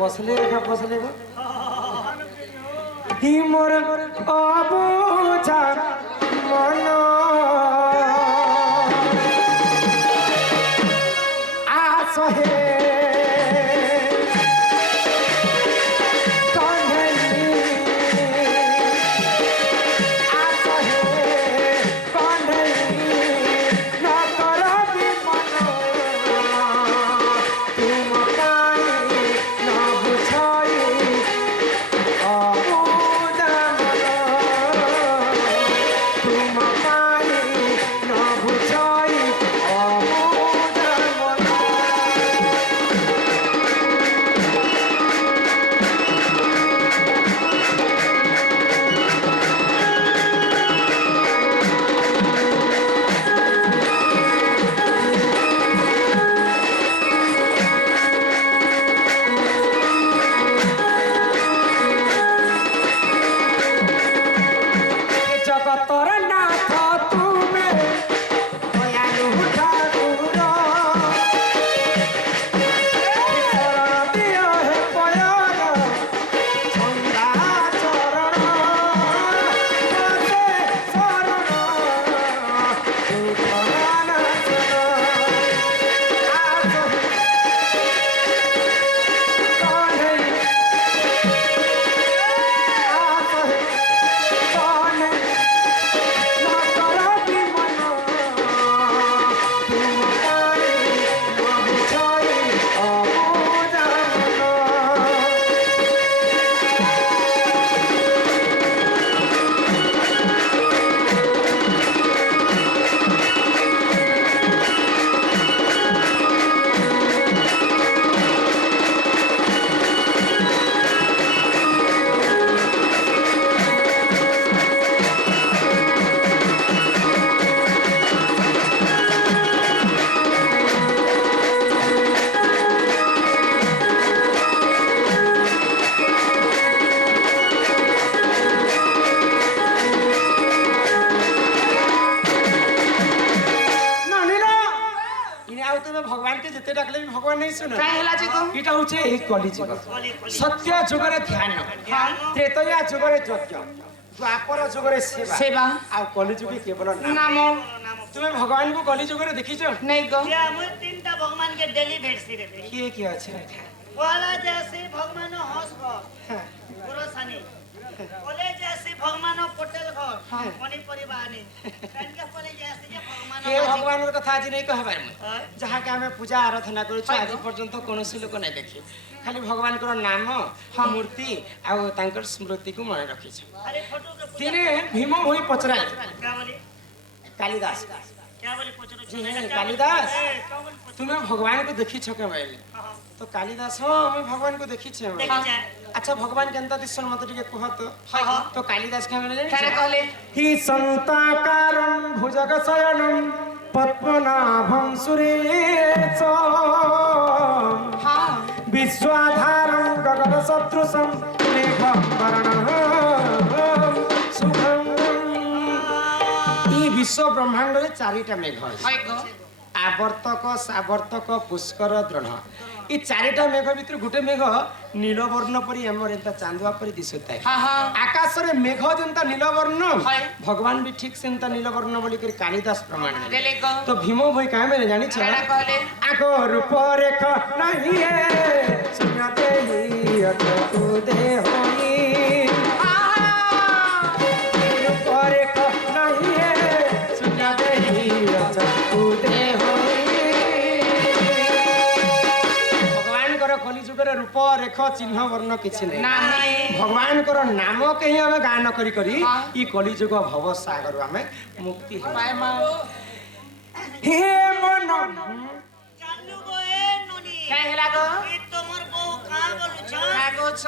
बसले रेखा बसले ही मोर अबुझा मन आसहे सत्य जुगरे ध्यान त्रेतया जुगरे यज्ञ द्वापर जुगरे सेवा आ कलि जुगे केवल नाम तुम्हें भगवान को कलि जुगरे देखी छो नहीं गो या मु तीनटा भगवान के डेली भेटसी रे के अछि वाला जैसे भगवान हंस घर पुरसानी बोले जैसे भगवान पटेल घर मणि परिवानी के बोले जैसे जे भगवान के भगवान को कथा आज नहीं कहबार जहा के हमें पूजा आराधना करू आज पर्यंत कोनोसी लोक नहीं देखी खाली भगवान को नाम मूर्ति आ तांकर स्मृति को मन रखी छ अरे फोटो के दिने भीम होई पचरा क्या बोली कालिदास क्या बोली पचरो जी कालिदास तुम्हें भगवान को देखी छ के भाई तो कालिदास मैं भगवान को देखी छे अच्छा भगवान केनता दिसन मत टिके कह तो कालिदास के मैंने क्या कहले ही संताकारं भुजग शयनं पद्मनाभं सुरेश हां विश्वाधारं गगन सदृशं मेघं वर्णं शुभं ई विश्व ब्रह्मांड रे चारिटा मेघ हाय गो आवर्तक सावर्तक पुष्कर द्रोण ये चारिटा मेघ भितर गोटे मेघ नीलवर्ण परी हमर एंता चांदुआ परी दिसुता है आकाश रे मेघ जेंता नीलवर्ण भगवान भी ठीक सेंता नीलवर्ण बोली कर कालिदास प्रमाण तो भीमो भाई काहे में जानि छ आको रूप रेख नहीं है सुनते ही तू दे होई रूप रेख नहीं है सुनते ही तू दे कलिजुगर रूप रेख चिन्ह वर्ण किछि नहीं भगवान कर नाम के ही हमें गान करी करी ई कलिजुग भव सागर हमें मुक्ति हे मन चालू गो ए ननी क्या हेला गो ई तोमर बो का बोलु छ का गो छ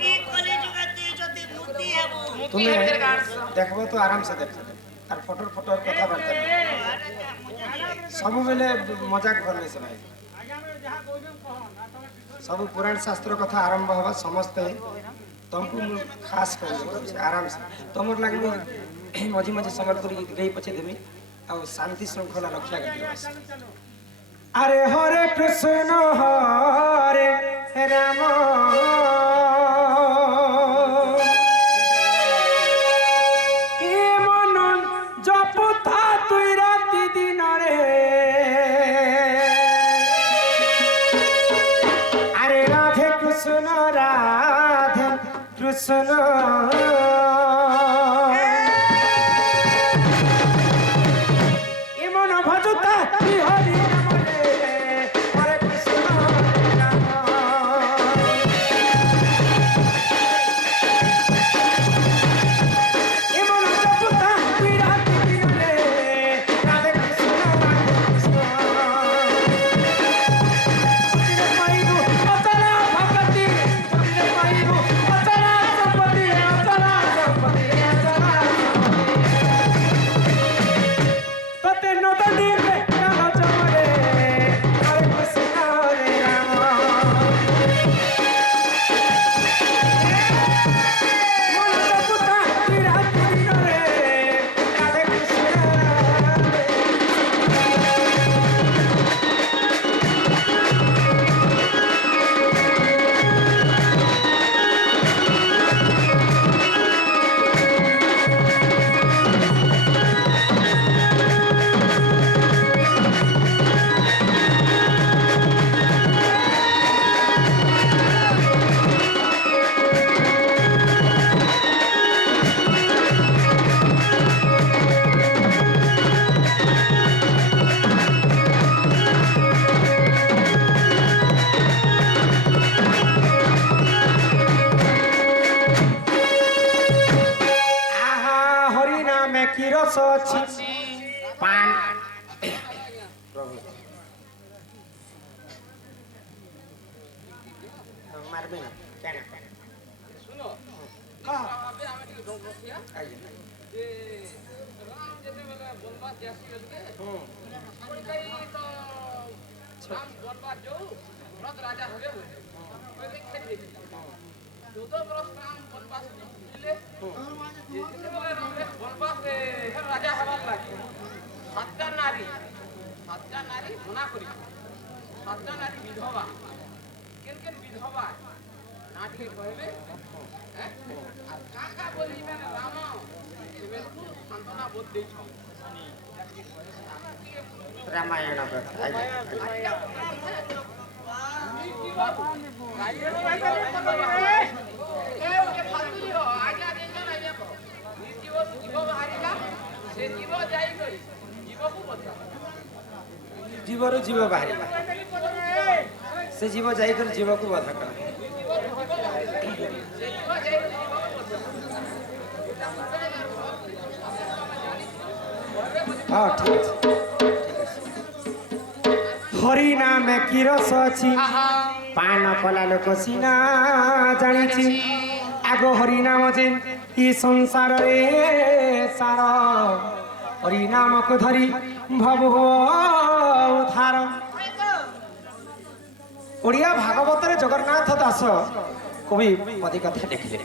ई कलिजुग ते जति मुक्ति हेबो तुम्हें देखबो तो आराम से देखो और फोटो कथा बार्ता सब बेले मजाक करले से भाई सब पुराण शास्त्र कथा आरंभ हवा समस्त तुमको खास कर आराम से तुम लगे मझी मझी संबलपुरी गीत गई पछे देवी आ शांति श्रृंखला रक्षा कर अरे हरे कृष्ण রাম এ মন জপুথা তুই রাতি দিনরে আরে রাধে কৃষ্ণ এমন ভজতা তুই হরি নামরে হরে কৃষ্ণ রাম এমন জপুতা তুই রাতি দিনরে রাধে কৃষ্ণ পাইবু অচলা ভগতি পাইবু অচলা সম্পত্তি অচলা সম্পত্তি অচলা তোতে নদী কাল চমরে হরে কৃষ্ণ রে রাম মন জপুতা তুই রাতি দিনরে রাধে কৃষ্ণ আহা হরি নামে কি রস ଅଛି পান মারবে না কেন শুনো কহ আবে আমি ଟିକେ ডং বସିয়া আইয়া যে রাম যেତେବେଳେ বনবাস যাସିଥିଲେ কই তো রাম বনবাস যাও ভরত রাজা হবে বলে খেলি দেখি 14 বরস রাম বনবাস ଥିଲେ যেତେବେଳେ রাম বনবাস রাজা হবার লাগি সাতটা নারী মনা করি সাতটা নারী বিধবা কেন বিধবা না ଟିକେ କହିବେ আর কাকা বলিবে রাম সেবেলকু সান্তনা বোধ ଦେଇଛ রামায়ণ জীবରୁ জীବ ବାହାରିଲା ସେ ଜୀବ ଯାଇକରି ଜୀବକୁ ବଧ କଲା ହଁ ଠିକ ଅଛି হরি নামে কি রস ଅଛି পান কলা লোক সিনা জানিছি আগ হরি নাম যে ই সংসারে সার হরি নামକୁ ধরি ভব উদ্ধার ওড়িয়া ভাগবতরে জগন্নাথ দাস কবি পদে কথা লিখিলে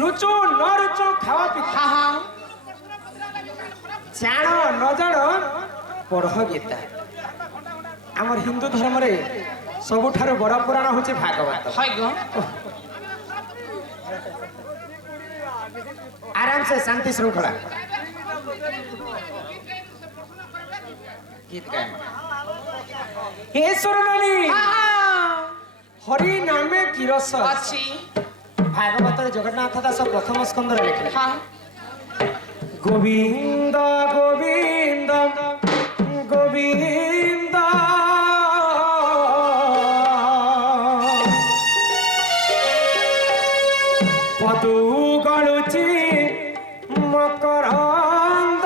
রুচু ন রুচু খাওয়া পিঠা জাণ ন জাণ পড় গীতা আমার হিন্দু ধর্মরে সবুঠার বড় পুরাণ হচ্ছে ভাগবত আরাম সে শান্তি শৃঙ্খলা গীত গায় হে সুরনানি হরি নামে কি রস ଅଛି ভাগবতরে জগন্নাথ দাস প্রথম স্কন্ধরে লেখিলে ହଁ গোবিন্দ গোবিন্দ গোবিন্দ পদু গলুচি মকরন্দ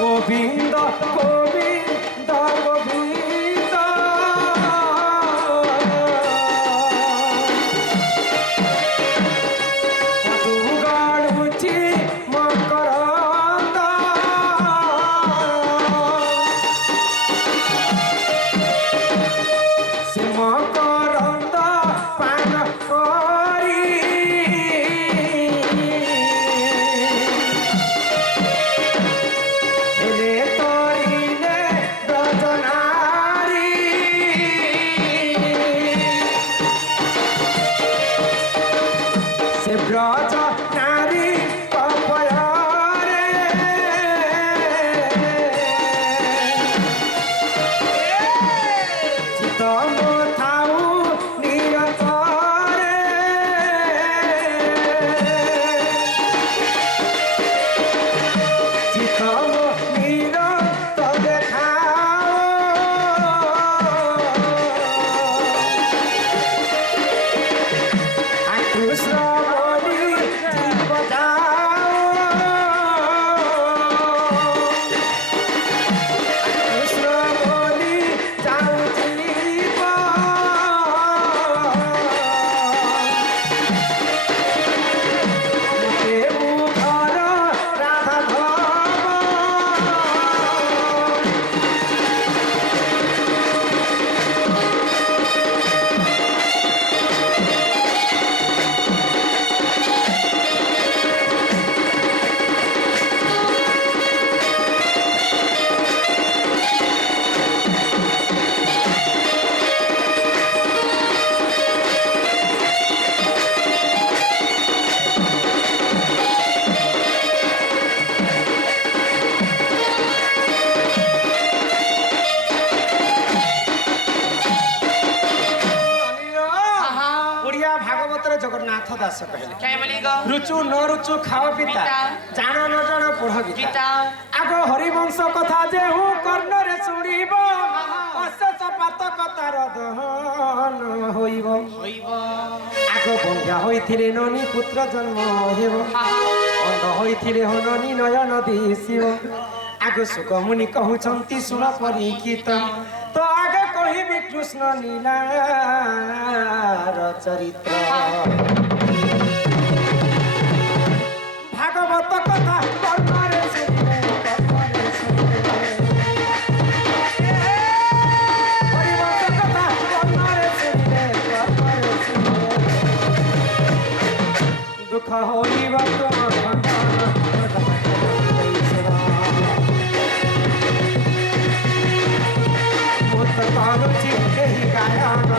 গোবিন্দ গোবিন্দ গোবিন্দ ସେ ବ୍ରଜ ନାରୀ ଅଭୟରେ ଚିତ ମୋ ଥାଉ ନିରତରେ ଚିତ ମୋ ନିରତରେ କୃଷ୍ଣ ବୋଲି ଜୀବ କୃଷ୍ଣ ବୋଲି ଯାଉ ଜୀବ ଦେବୁ ଘର ରାଧା ଓଡ଼ିଆ ଭାଗବତରେ ଜଗନ୍ନାଥ ଦାସ କହିଲେ क्या बोली गो ରୁଚୁ ନ ରୁଚୁ ଖାଅ ପିତା ଜାଣ ନ ଜାଣ ପଢ ଗୀତା गीता ଆଗ ହରିବଂଶ କଥା ଯେ ମୁଁ କର୍ଣ୍ଣରେ ଶୁଣିବ ଅଶେଷ ପାତକ ତାର ଦହନ ହୋଇବ ଆଗ ବନ୍ଧ୍ୟା ହୋଇଥିଲେ ନନି ପୁତ୍ର ଜନ୍ମ ହେବ ଅନ୍ଧ ହୋଇଥିଲେ ହନନି ନୟନ ଦିଶିବ ଆଗ ସୁଗମୁନି କହୁଛନ୍ତି ଶୁଣ ପରୀକ୍ଷିତ ତ ଆଗ କହିବି କୃଷ୍ଣ ନୀଳାର ଚରିତ୍ର ଭାଗବତ କଥା କର୍ଣ୍ଣରେ ଶୁଣିଲେ କର୍ଣ୍ଣରେ ଶୁଣିଲେ ହରିବଂଶ କଥା କର୍ଣ୍ଣରେ ଶୁଣିଲେ କର୍ଣ୍ଣରେ ଶୁଣିଲେ ଦୁଃଖ ହୋଇବ ତୁମ ଖଣ୍ଡନ ମୁଁ ତ କରୁଛି ଏହି ଗାୟନ